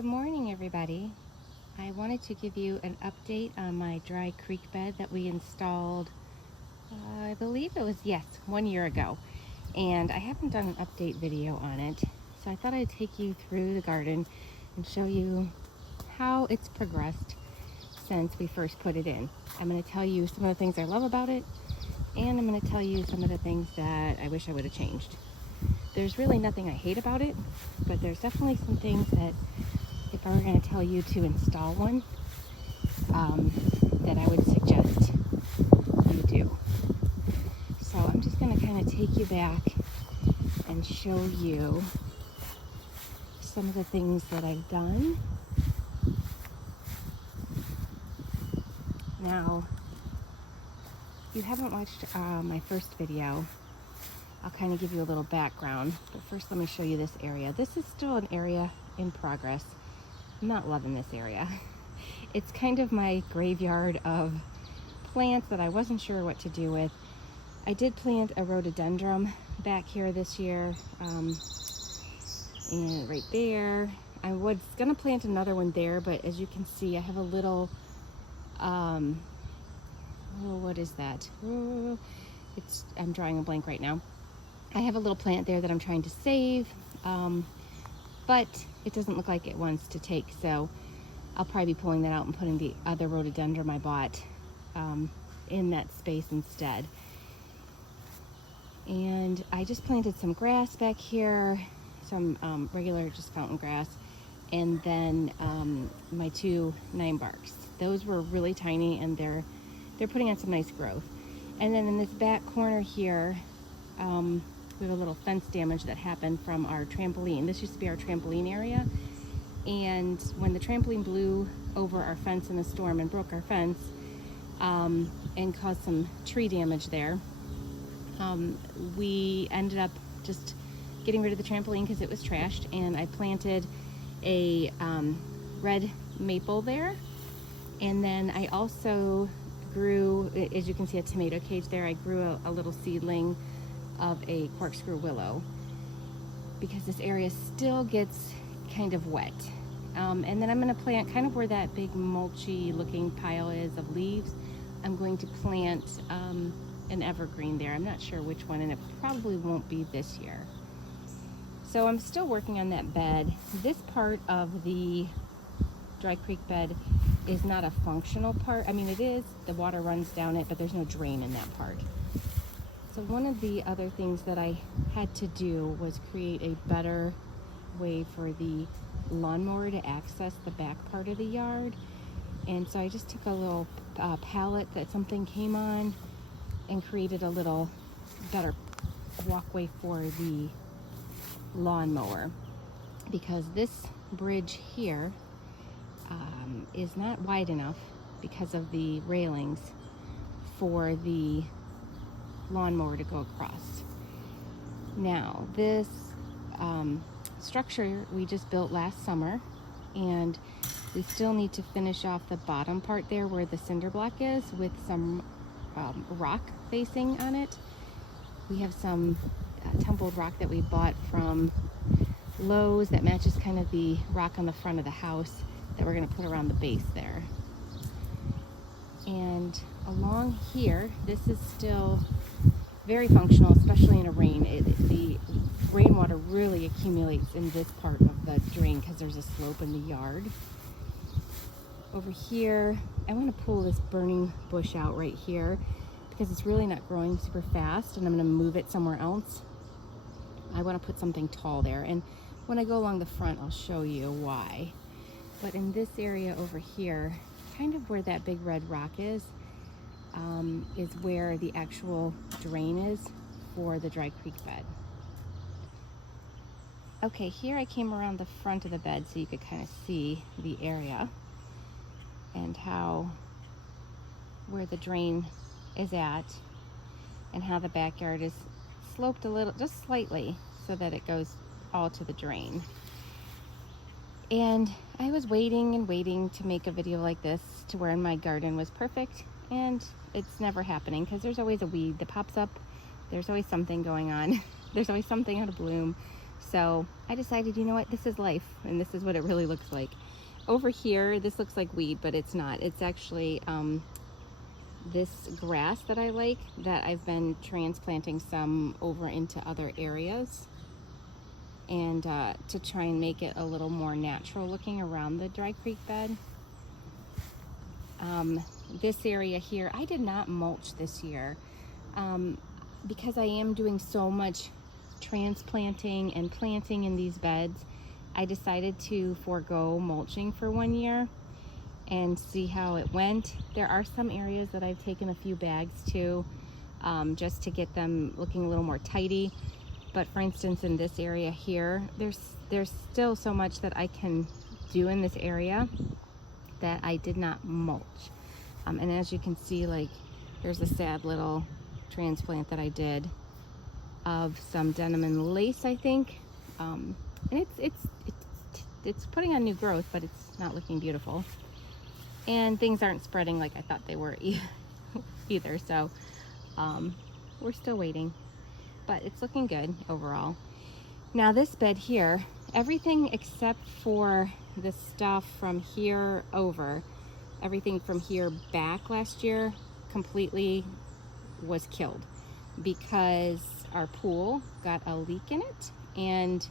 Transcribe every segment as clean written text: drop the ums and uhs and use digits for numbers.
Good morning, everybody. I wanted to give you an update on my dry creek bed that we installed, I believe it was, yes, 1 year ago. And I haven't done an update video on it, so I thought I'd take you through the garden and show you how it's progressed since we first put it in. I'm going to tell you some of the things I love about it, and I'm going to tell you some of the things that I wish I would have changed. There's really nothing I hate about it, but there's definitely some things that if I were going to tell you to install one, that I would suggest you do. So I'm just going to kind of take you back and show you some of the things that I've done. Now, if you haven't watched my first video, I'll kind of give you a little background, but first let me show you this area. This is still an area in progress. I'm not loving this area. It's kind of my graveyard of plants that I wasn't sure what to do with. I did plant a rhododendron back here this year, and right there. I was gonna plant another one there, but as you can see, I have a little, oh, what is that? Oh, I'm drawing a blank right now. I have a little plant there that I'm trying to save, but it doesn't look like it wants to take, so I'll probably be pulling that out and putting the other rhododendron I bought in that space instead. And I just planted some grass back here, some regular just fountain grass, and then my 2 9-barks. Those were really tiny, and they're putting on some nice growth. And then in this back corner here, we have a little fence damage that happened from our trampoline. This used to be our trampoline area, and when the trampoline blew over our fence in a storm and broke our fence and caused some tree damage there, we ended up just getting rid of the trampoline because it was trashed, and I planted a red maple there. And then I also grew, as you can see, a tomato cage there. I grew a little seedling of a corkscrew willow because this area still gets kind of wet. And then I'm going to plant kind of where that big mulchy looking pile is of leaves. I'm going to plant an evergreen there. I'm not sure which one, and it probably won't be this year. So I'm still working on that bed. This part of the dry creek bed is not a functional part. I mean, it is, the water runs down it, but there's no drain in that part. So one of the other things that I had to do was create a better way for the lawnmower to access the back part of the yard. And so I just took a little pallet that something came on and created a little better walkway for the lawnmower, because this bridge here is not wide enough because of the railings for the lawnmower to go across. Now, this structure we just built last summer, and we still need to finish off the bottom part there where the cinder block is with some rock facing on it. We have some tumbled rock that we bought from Lowe's that matches kind of the rock on the front of the house that we're going to put around the base there. And along here, this is still very functional, especially in a rain. The rainwater really accumulates in this part of the drain because there's a slope in the yard. Over here, I want to pull this burning bush out right here because it's really not growing super fast, and I'm going to move it somewhere else. I want to put something tall there, and when I go along the front, I'll show you why. But in this area over here, kind of where that big red rock is where the actual drain is for the dry creek bed. Okay, here I came around the front of the bed so you could kind of see the area and where the drain is at, and how the backyard is sloped a little, just slightly, so that it goes all to the drain. And I was waiting and waiting to make a video like this to where my garden was perfect, and it's never happening because there's always a weed that pops up. There's always something going on. There's always something out of bloom. So I decided, you know what, this is life, and this is what it really looks like. Over here, this looks like weed, but it's not. It's actually this grass that I like, that I've been transplanting some over into other areas, and to try and make it a little more natural looking around the dry creek bed. This area here, I did not mulch this year because I am doing so much transplanting and planting in these beds. I decided to forego mulching for 1 year and see how it went. There are some areas that I've taken a few bags to, just to get them looking a little more tidy. But for instance, in this area here, there's still so much that I can do in this area that I did not mulch. And as you can see, like, there's a sad little transplant that I did of some denim and lace, I think. And it's putting on new growth, but it's not looking beautiful. And things aren't spreading like I thought they were either. So we're still waiting, but it's looking good overall. Now this bed here, everything except for the stuff from here over, everything from here back last year completely was killed because our pool got a leak in it, and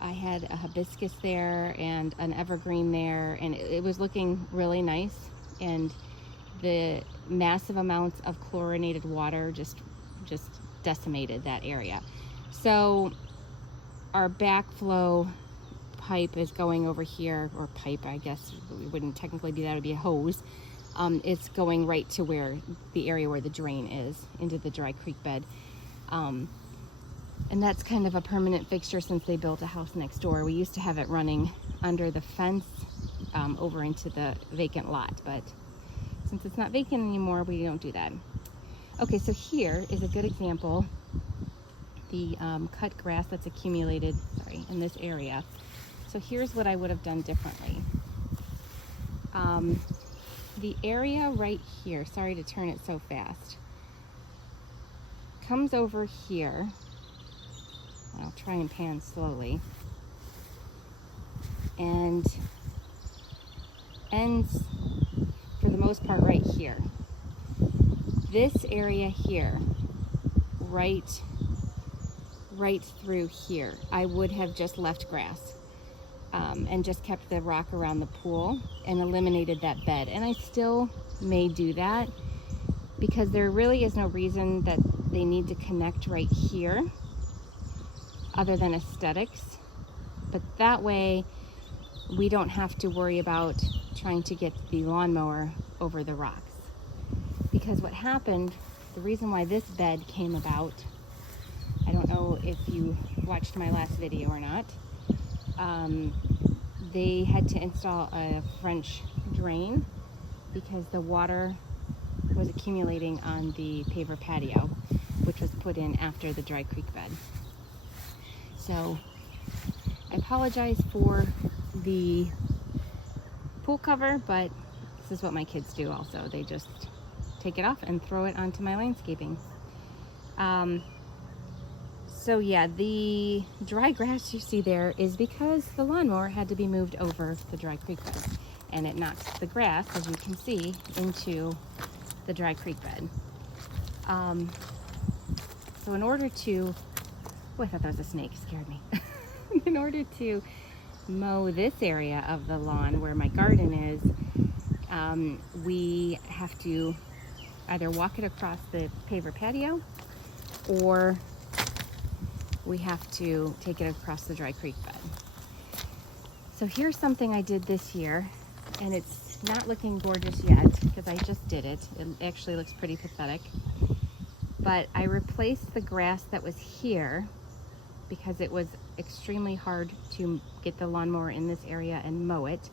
I had a hibiscus there and an evergreen there, and it was looking really nice, and the massive amounts of chlorinated water just decimated that area. So our backflow pipe is going over here, or pipe, I guess it wouldn't technically be that, it would be a hose. It's going right to where the area where the drain is, into the dry creek bed. And that's kind of a permanent fixture since they built a house next door. We used to have it running under the fence over into the vacant lot, but since it's not vacant anymore, we don't do that. Okay, so here is a good example. The cut grass that's accumulated, in this area. So here's what I would have done differently. The area right here, sorry to turn it so fast, comes over here. I'll try and pan slowly, and ends for the most part right here. This area here, right through here, I would have just left grass and just kept the rock around the pool and eliminated that bed. And I still may do that because there really is no reason that they need to connect right here other than aesthetics. But that way we don't have to worry about trying to get the lawnmower over the rocks. Because what happened, the reason why this bed came about, I don't know if you watched my last video or not, they had to install a French drain because the water was accumulating on the paver patio, which was put in after the dry creek bed. So I apologize for the pool cover, but this is what my kids do also. They just take it off and throw it onto my landscaping. So yeah, the dry grass you see there is because the lawnmower had to be moved over the dry creek bed, and it knocked the grass, as you can see, into the dry creek bed. So in order to, oh, I thought that was a snake, scared me. In order to mow this area of the lawn where my garden is, we have to either walk it across the paver patio, or we have to take it across the dry creek bed. So here's something I did this year, and it's not looking gorgeous yet because I just did it. It actually looks pretty pathetic. But I replaced the grass that was here because it was extremely hard to get the lawnmower in this area and mow it.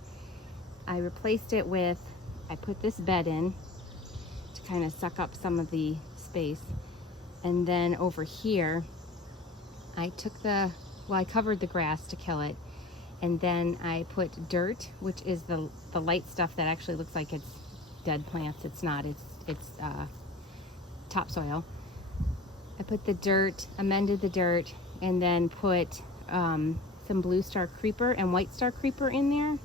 I replaced it with, I put this bed in to kind of suck up some of the space. And then over here, I took I covered the grass to kill it. And then I put dirt, which is the light stuff that actually looks like it's dead plants. It's not, it's topsoil. I put the dirt, amended the dirt, and then put some blue star creeper and white star creeper in there.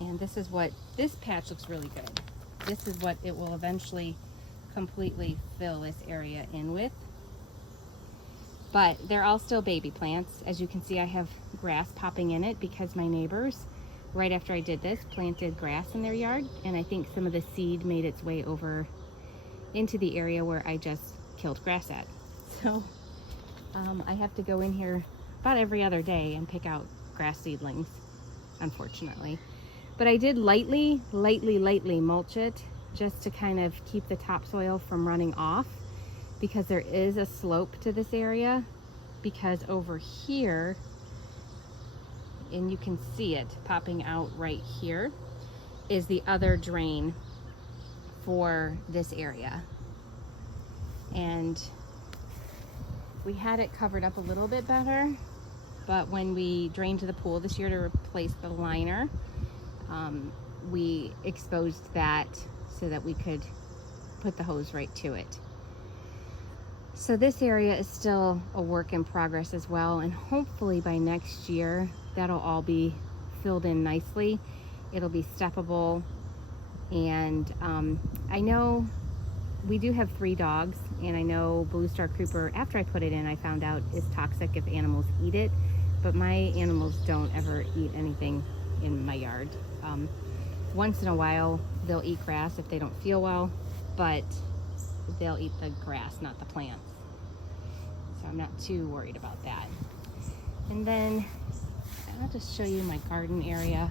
And this is what, this patch looks really good. This is what it will eventually completely fill this area in with. But they're all still baby plants. As you can see, I have grass popping in it because my neighbors, right after I did this, planted grass in their yard. And I think some of the seed made its way over into the area where I just killed grass at. So I have to go in here about every other day and pick out grass seedlings, unfortunately. But I did lightly mulch it just to kind of keep the topsoil from running off, because there is a slope to this area, because over here, and you can see it popping out right here, is the other drain for this area. And we had it covered up a little bit better, but when we drained to the pool this year to replace the liner, we exposed that so that we could put the hose right to it. So this area is still a work in progress as well, and hopefully by next year that'll all be filled in nicely. It'll be steppable, and I know we do have 3 dogs, and I know blue star creeper, after I put it in, I found out is toxic if animals eat it, but my animals don't ever eat anything in my yard. Once in a while they'll eat grass if they don't feel well, but they'll eat the grass, not the plants. So I'm not too worried about that. And then I'll just show you my garden area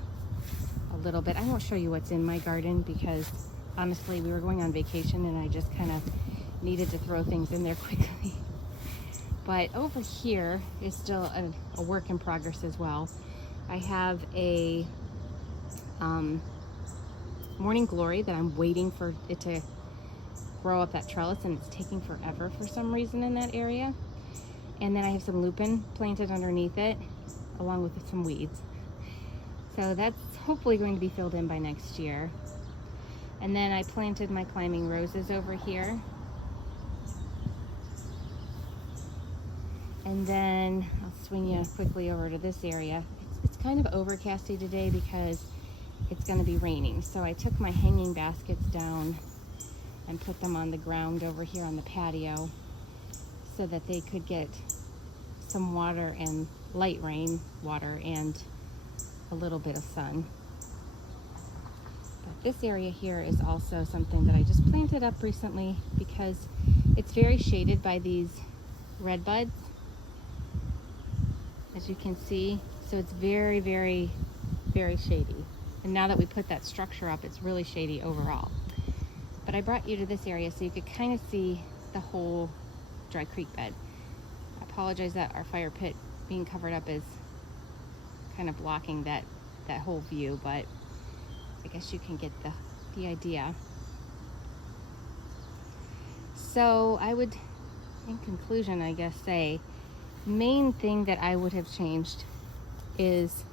a little bit. I won't show you what's in my garden because honestly we were going on vacation and I just kind of needed to throw things in there quickly. But over here is still a work in progress as well. I have a morning glory that I'm waiting for it to grow up that trellis, and it's taking forever for some reason in that area. And then I have some lupin planted underneath it along with some weeds. So that's hopefully going to be filled in by next year. And then I planted my climbing roses over here. And then I'll swing you quickly over to this area. It's kind of overcasty today because it's going to be raining. So I took my hanging baskets down and put them on the ground over here on the patio so that they could get some water and light rain water and a little bit of sun. But this area here is also something that I just planted up recently because it's very shaded by these red buds, as you can see. So it's very, very, very shady. And now that we put that structure up, it's really shady overall. But I brought you to this area so you could kind of see the whole dry creek bed. I apologize that our fire pit being covered up is kind of blocking that whole view, but I guess you can get the idea. So I would, in conclusion, I guess say, main thing that I would have changed is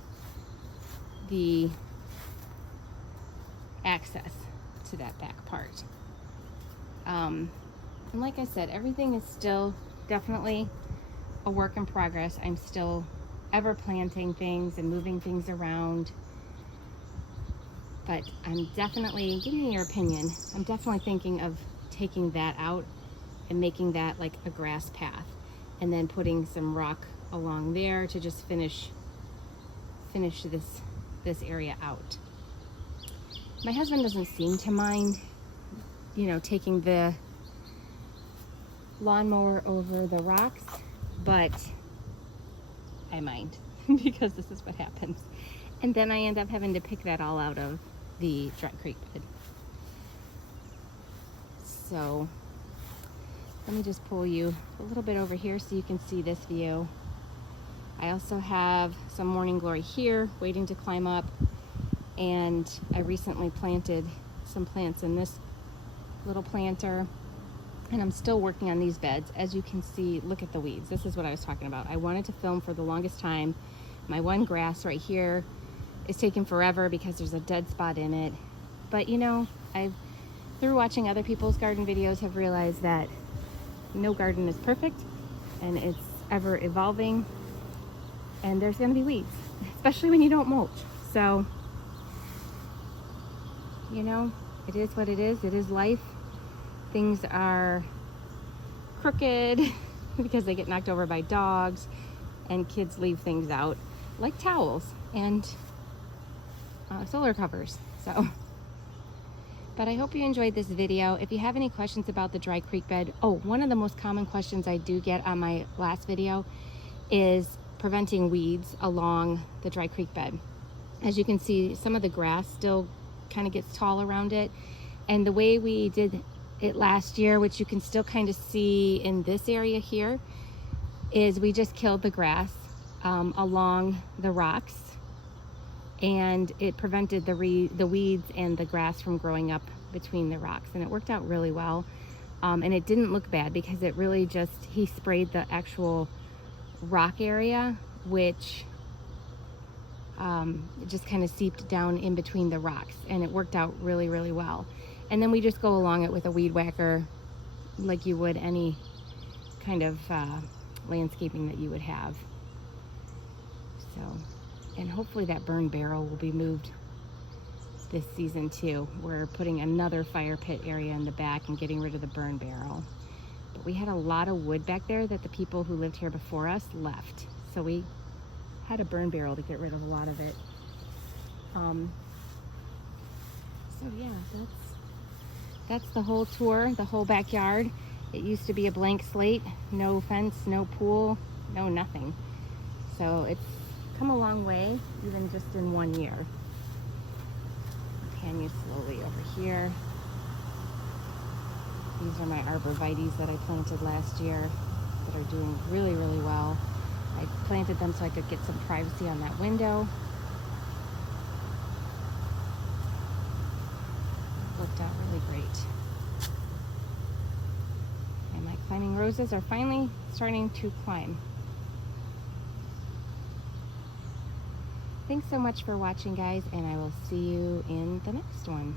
the access to that back part. And like I said, everything is still definitely a work in progress. I'm still ever planting things and moving things around, but I'm definitely, give me your opinion, I'm definitely thinking of taking that out and making that like a grass path, and then putting some rock along there to just finish this area out. My husband doesn't seem to mind, you know, taking the lawnmower over the rocks, but I mind because this is what happens. And then I end up having to pick that all out of the dry creek bed. So let me just pull you a little bit over here so you can see this view. I also have some morning glory here waiting to climb up, and I recently planted some plants in this little planter, and I'm still working on these beds. As you can see, look at the weeds. This is what I was talking about. I wanted to film for the longest time. My one grass right here is taking forever because there's a dead spot in it. But you know, through watching other people's garden videos, have realized that no garden is perfect and it's ever evolving. and there's gonna be weeds, especially when you don't mulch. So, you know, it is what it is. It is life. Things are crooked because they get knocked over by dogs, and kids leave things out like towels and solar covers. So, but I hope you enjoyed this video. If you have any questions about the dry creek bed, one of the most common questions I do get on my last video is preventing weeds along the dry creek bed. As you can see, some of the grass still kind of gets tall around it, and the way we did it last year, which you can still kind of see in this area here, is we just killed the grass along the rocks, and it prevented the weeds and the grass from growing up between the rocks, and it worked out really well. And it didn't look bad because it really just, he sprayed the actual rock area, which just kind of seeped down in between the rocks, and it worked out really, really well. And then we just go along it with a weed whacker like you would any kind of landscaping that you would have. So, and hopefully that burn barrel will be moved this season too. We're putting another fire pit area in the back and getting rid of the burn barrel. But we had a lot of wood back there that the people who lived here before us left. So we had a burn barrel to get rid of a lot of it. So yeah, that's the whole tour, the whole backyard. It used to be a blank slate, no fence, no pool, no nothing. So it's come a long way, even just in 1 year. I'll pan you slowly over here. These are my arborvitaes that I planted last year that are doing really, really well. I planted them so I could get some privacy on that window. Worked out really great. And my climbing roses are finally starting to climb. Thanks so much for watching, guys, and I will see you in the next one.